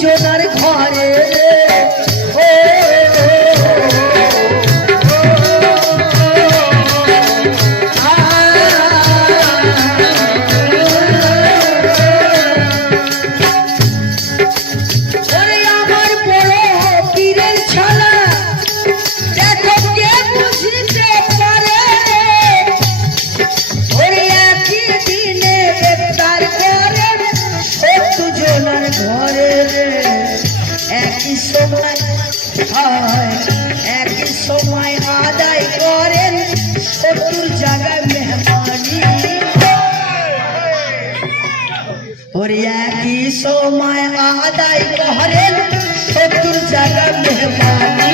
দুজনার ঘরে একই সময় আদায় করেন 70 জায়গায় মেহমানি ওর একই সময় আদায় করেন 70 জায়গায় মেহমানি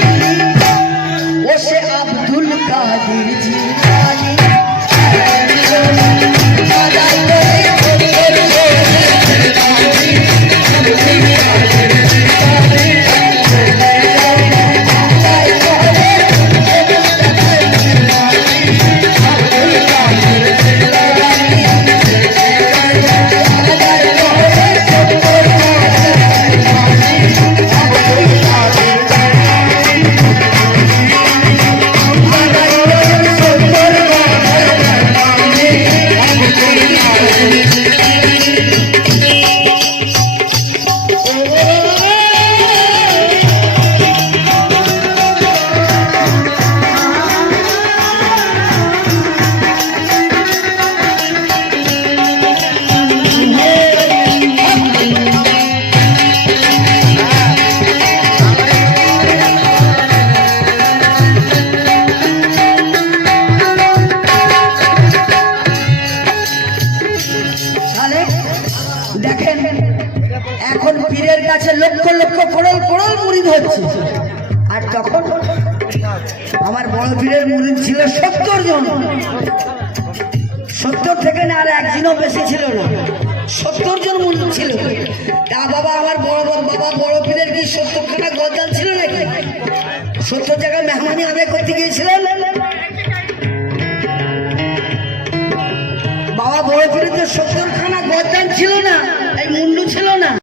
ও সে আব্দুল কাদের জিলানী আদায় দেখেন এখন পীরের কাছে লক্ষ লক্ষ করোড় করোড় মুরিদ হচ্ছে আর তখন আমার বড় পীরের মুরিদ ছিল 70 জন 70 থেকে না আর একজনও বেশি ছিল না 70 জন মুরিদ ছিল তা বাবা আমার বড় পীরের কি 70 খানা গদ্দান ছিল নাকি 70 জায়গায় মেহমানি আদায় করতে গিয়েছিলেন